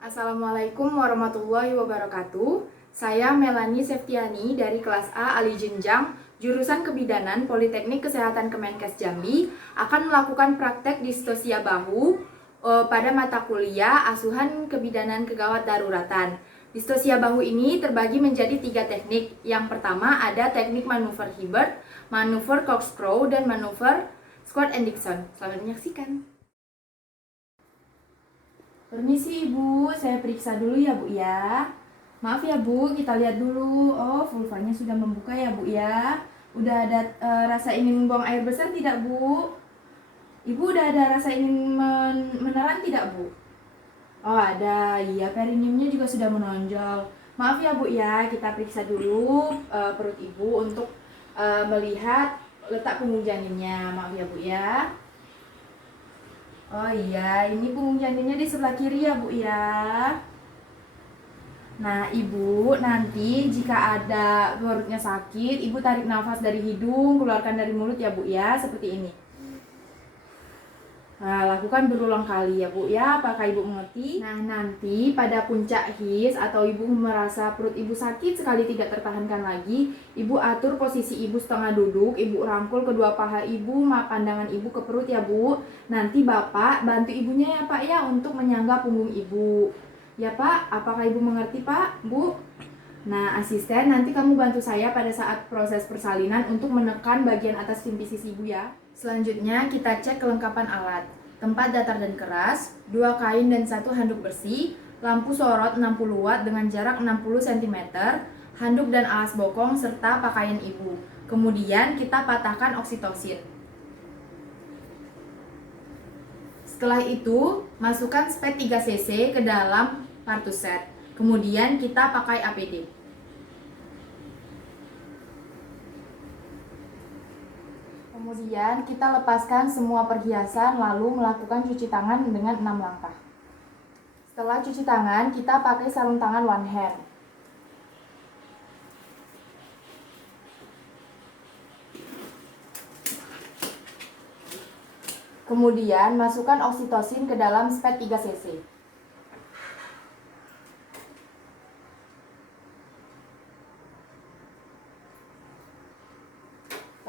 Assalamualaikum warahmatullahi wabarakatuh. Saya Melani Septiani dari kelas A Ali Jenjang, jurusan Kebidanan Politeknik Kesehatan Kemenkes Jambi, akan melakukan praktek distosia bahu pada mata kuliah Asuhan Kebidanan Kegawat Daruratan. Distosia bahu ini terbagi menjadi 3 teknik. Yang pertama ada teknik manuver Hibbert, manuver corkscrew, dan manuver Squat and Dixon. Selamat menyaksikan. Permisi Ibu, saya periksa dulu ya Bu ya. Maaf ya Bu, kita lihat dulu. Oh, vulvanya sudah membuka ya Bu ya. Udah ada rasa ingin buang air besar tidak Bu? Ibu udah ada rasa ingin meneran tidak Bu? Oh ada, iya perineumnya juga sudah menonjol. Maaf ya Bu ya, kita periksa dulu perut Ibu untuk melihat letak punggung janinnya. Maaf ya Bu ya. Oh iya, ini punggung janinnya di sebelah kiri ya Bu ya. Nah Ibu, nanti jika ada perutnya sakit, Ibu tarik nafas dari hidung, keluarkan dari mulut ya Bu ya, seperti ini. Nah, lakukan berulang kali ya Bu ya, apakah Ibu mengerti? Nah nanti pada puncak his atau Ibu merasa perut Ibu sakit sekali tidak tertahankan lagi, Ibu atur posisi Ibu setengah duduk, Ibu rangkul kedua paha Ibu, pandangan Ibu ke perut ya Bu. Nanti Bapak bantu Ibunya ya Pak ya untuk menyangga punggung Ibu. Ya Pak, apakah Ibu mengerti Pak, Bu? Nah asisten, nanti kamu bantu saya pada saat proses persalinan untuk menekan bagian atas simpisis Ibu ya. Selanjutnya kita cek kelengkapan alat. Tempat datar dan keras, 2 kain dan 1 handuk bersih, lampu sorot 60 watt dengan jarak 60 cm, handuk dan alas bokong serta pakaian Ibu. Kemudian kita patahkan oksitosin. Setelah itu, masukkan spet 3 cc ke dalam partuset. Kemudian kita pakai APD. Kemudian kita lepaskan semua perhiasan lalu melakukan cuci tangan dengan 6 langkah. Setelah cuci tangan, kita pakai sarung tangan one hand. Kemudian masukkan oksitosin ke dalam spet 3 cc.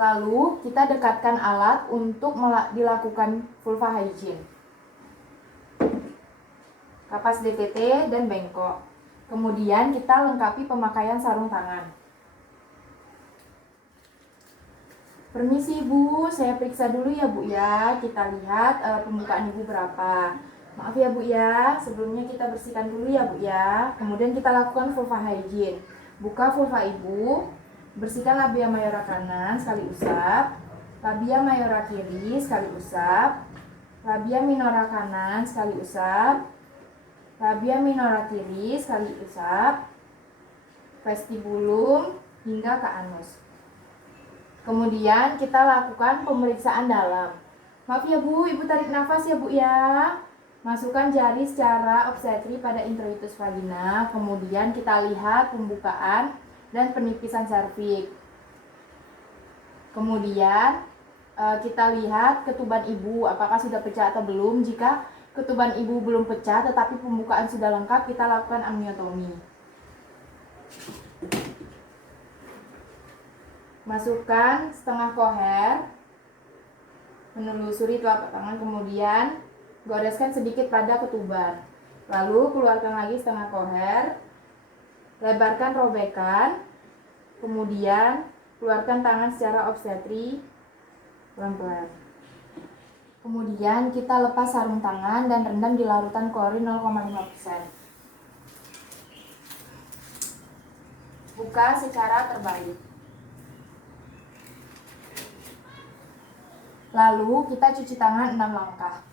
Lalu kita dekatkan alat untuk dilakukan vulva hygiene. Kapas DTT dan bengkok. Kemudian kita lengkapi pemakaian sarung tangan. Permisi Bu, saya periksa dulu ya Bu ya. Kita lihat pembukaan Ibu berapa. Maaf ya Bu ya, sebelumnya kita bersihkan dulu ya Bu ya. Kemudian kita lakukan vulva hygiene. Buka vulva Ibu. Bersihkan labia mayora kanan sekali usap, labia mayora kiri sekali usap, labia minora kanan sekali usap, labia minora kiri sekali usap, vestibulum hingga ke anus. Kemudian kita lakukan pemeriksaan dalam. Maaf ya Bu, Ibu tarik nafas ya Bu ya. Masukkan jari secara obstetri pada introitus vagina, kemudian kita lihat pembukaan dan penipisan serviks. Kemudian kita lihat ketuban Ibu apakah sudah pecah atau belum. Jika ketuban Ibu belum pecah tetapi pembukaan sudah lengkap, kita lakukan amniotomi. Masukkan setengah koher, menelusuri telapak tangan, kemudian goreskan sedikit pada ketuban. Lalu keluarkan lagi setengah koher, lebarkan robekan, kemudian keluarkan tangan secara obstetri pelan-pelan. Kemudian kita lepas sarung tangan dan rendam di larutan klorin 0,5%. Buka secara terbalik. Lalu kita cuci tangan 6 langkah.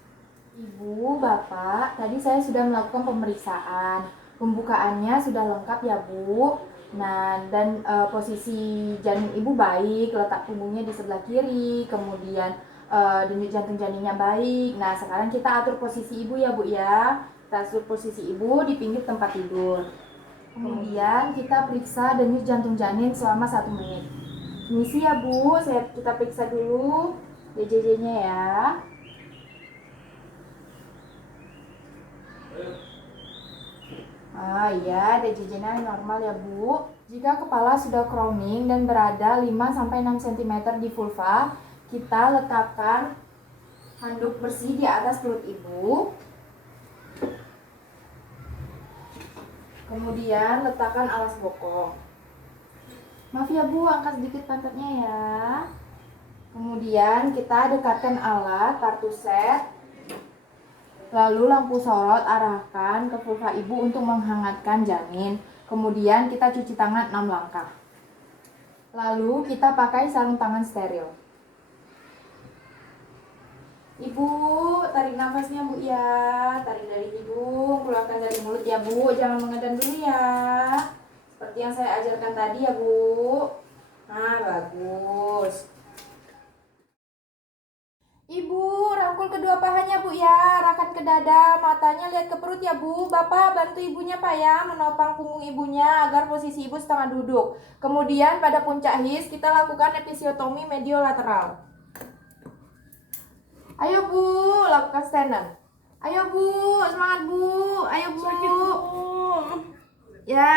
Ibu, Bapak, tadi saya sudah melakukan pemeriksaan. Pembukaannya sudah lengkap ya Bu. Nah, dan posisi janin Ibu baik, letak punggungnya di sebelah kiri, kemudian denyut jantung janinnya baik. Nah, sekarang kita atur posisi Ibu ya Bu ya. Kita atur posisi Ibu di pinggir tempat tidur. Kemudian kita periksa denyut jantung janin selama 1 menit. Permisi ya Bu, kita periksa dulu DJJ-nya ya. Ah iya, DJJ-nya normal ya Bu. Jika kepala sudah crowning dan berada 5-6 cm di vulva, kita letakkan handuk bersih di atas perut ibu. Kemudian letakkan alas bokong. Maaf ya Bu, angkat sedikit pantatnya ya. Kemudian kita dekatkan alat Partuset. Lalu lampu sorot arahkan ke vulva ibu untuk menghangatkan janin. Kemudian kita cuci tangan 6 langkah. Lalu kita pakai sarung tangan steril. Ibu, tarik nafasnya Bu ya. Tarik dari hidung, keluarkan dari mulut ya Bu. Jangan mengedan dulu ya. Seperti yang saya ajarkan tadi ya Bu. Nah, bagus. Ibu, rangkul kedua pahanya Bu ya, arahkan ke dada, matanya lihat ke perut ya Bu. Bapak bantu ibunya Pak ya, menopang punggung ibunya agar posisi ibu setengah duduk. Kemudian pada puncak his kita lakukan episiotomi mediolateral. Ayo Bu, lakukan stand-up. Ayo Bu, semangat Bu. Ayo Bu. Sakit Bu. Ya,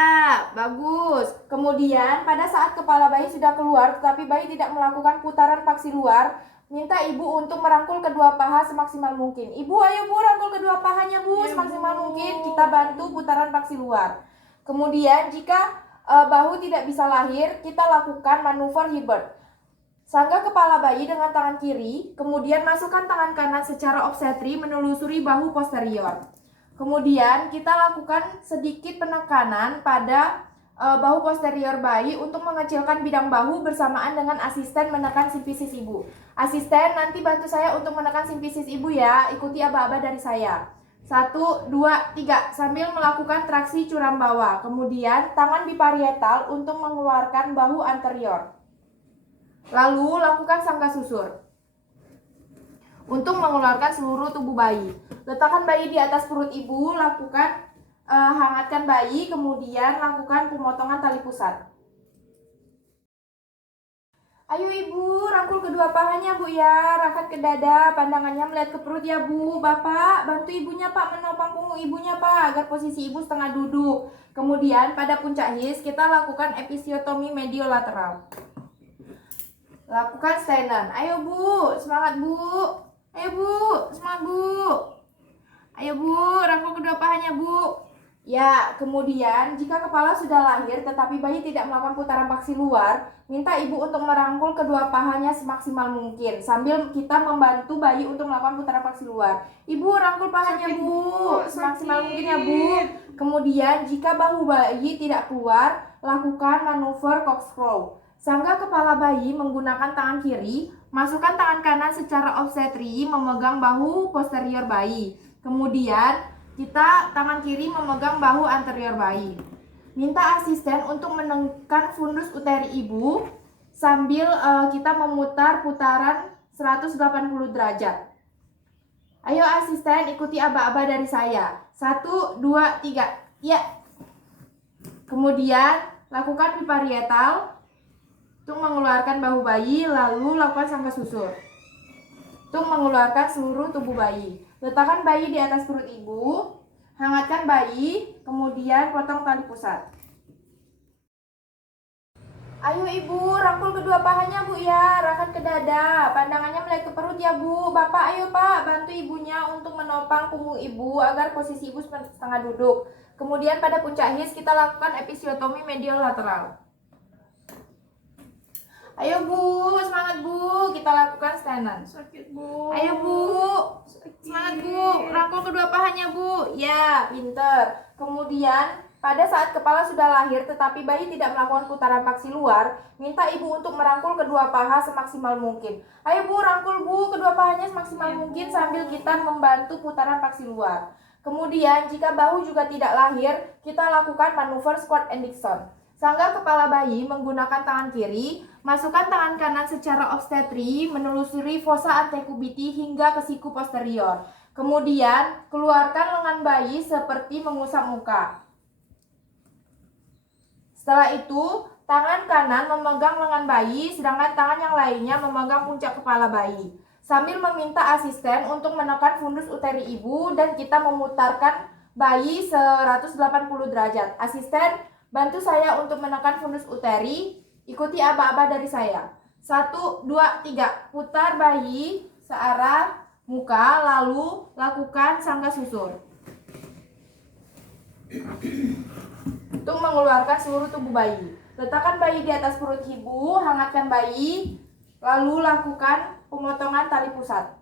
bagus. Kemudian pada saat kepala bayi sudah keluar tetapi bayi tidak melakukan putaran paksi luar, minta ibu untuk merangkul kedua paha semaksimal mungkin. Ibu, ayo Bu, rangkul kedua pahanya Bu, Ya, semaksimal Bu. mungkin. Kita bantu putaran paksi luar. Kemudian jika bahu tidak bisa lahir, kita lakukan manuver Hibbert. Sangga kepala bayi dengan tangan kiri, kemudian masukkan tangan kanan secara obstetri menelusuri bahu posterior. Kemudian kita lakukan sedikit penekanan pada bahu posterior bayi untuk mengecilkan bidang bahu bersamaan dengan asisten menekan simfisis ibu. Asisten nanti bantu saya untuk menekan simfisis ibu ya, ikuti aba-aba dari saya. 1, 2, 3 sambil melakukan traksi curam bawah. Kemudian tangan biparietal untuk mengeluarkan bahu anterior. Lalu lakukan sangga susur untuk mengeluarkan seluruh tubuh bayi. Letakkan bayi di atas perut ibu, lakukan hangatkan bayi, kemudian lakukan pemotongan tali pusat. Ayo ibu, rangkul kedua pahanya Bu ya, arahkan ke dada, pandangannya melihat ke perut ya Bu. Bapak, bantu ibunya Pak, menopang punggung ibunya Pak, agar posisi ibu setengah duduk. Kemudian pada puncak his kita lakukan episiotomi mediolateral. Lakukan stand-up. Ayo Bu, semangat Bu. Ayo Bu, semangat Bu. Ayo Bu, rangkul kedua pahanya Bu. Ya, kemudian jika kepala sudah lahir tetapi bayi tidak melakukan putaran paksi luar, minta ibu untuk merangkul kedua pahanya semaksimal mungkin sambil kita membantu bayi untuk melakukan putaran paksi luar. Ibu rangkul pahanya Sakit, Bu, Bu. semaksimal Sakit. mungkin ya Bu. Kemudian jika bahu bayi tidak keluar, lakukan manuver corkscrew. Sangga kepala bayi menggunakan tangan kiri, masukkan tangan kanan secara obstetri memegang bahu posterior bayi. Kemudian kita tangan kiri memegang bahu anterior bayi. Minta asisten untuk menekan fundus uteri ibu sambil kita memutar putaran 180 derajat. Ayo asisten ikuti aba-aba dari saya. 1, 2, 3. Ya. Kemudian lakukan biparietal untuk mengeluarkan bahu bayi, lalu lakukan sangga susur untuk mengeluarkan seluruh tubuh bayi. Letakkan bayi di atas perut ibu, hangatkan bayi, kemudian potong tali pusat. Ayo ibu, rangkul kedua pahanya Bu ya, arahkan ke dada, pandangannya melihat ke perut ya Bu. Bapak ayo Pak, bantu ibunya untuk menopang punggung ibu agar posisi ibu setengah duduk. Kemudian pada puncak his kita lakukan episiotomi mediolateral. Ayo Bu, semangat Bu, kita lakukan stand-up. Sakit Bu. Ayo Bu, semangat Bu, rangkul kedua pahanya Bu. Ya, pinter. Kemudian pada saat kepala sudah lahir tetapi bayi tidak melakukan putaran paksi luar, minta ibu untuk merangkul kedua paha semaksimal mungkin. Ayo Bu, rangkul Bu kedua pahanya semaksimal mungkin sambil kita membantu putaran paksi luar. Kemudian jika bahu juga tidak lahir, kita lakukan manuver squat and dickson. Sangga kepala bayi menggunakan tangan kiri, masukkan tangan kanan secara obstetri menelusuri fossa antecubiti hingga ke siku posterior. Kemudian keluarkan lengan bayi seperti mengusap muka. Setelah itu, tangan kanan memegang lengan bayi, sedangkan tangan yang lainnya memegang puncak kepala bayi. Sambil meminta asisten untuk menekan fundus uteri ibu dan kita memutarkan bayi 180 derajat. Asisten, bantu saya untuk menekan fundus uteri. Ikuti aba-aba dari saya. 1, 2, 3. Putar bayi searah muka, lalu lakukan sangga susur. Untuk mengeluarkan seluruh tubuh bayi. Letakkan bayi di atas perut ibu, hangatkan bayi, lalu lakukan pemotongan tali pusat.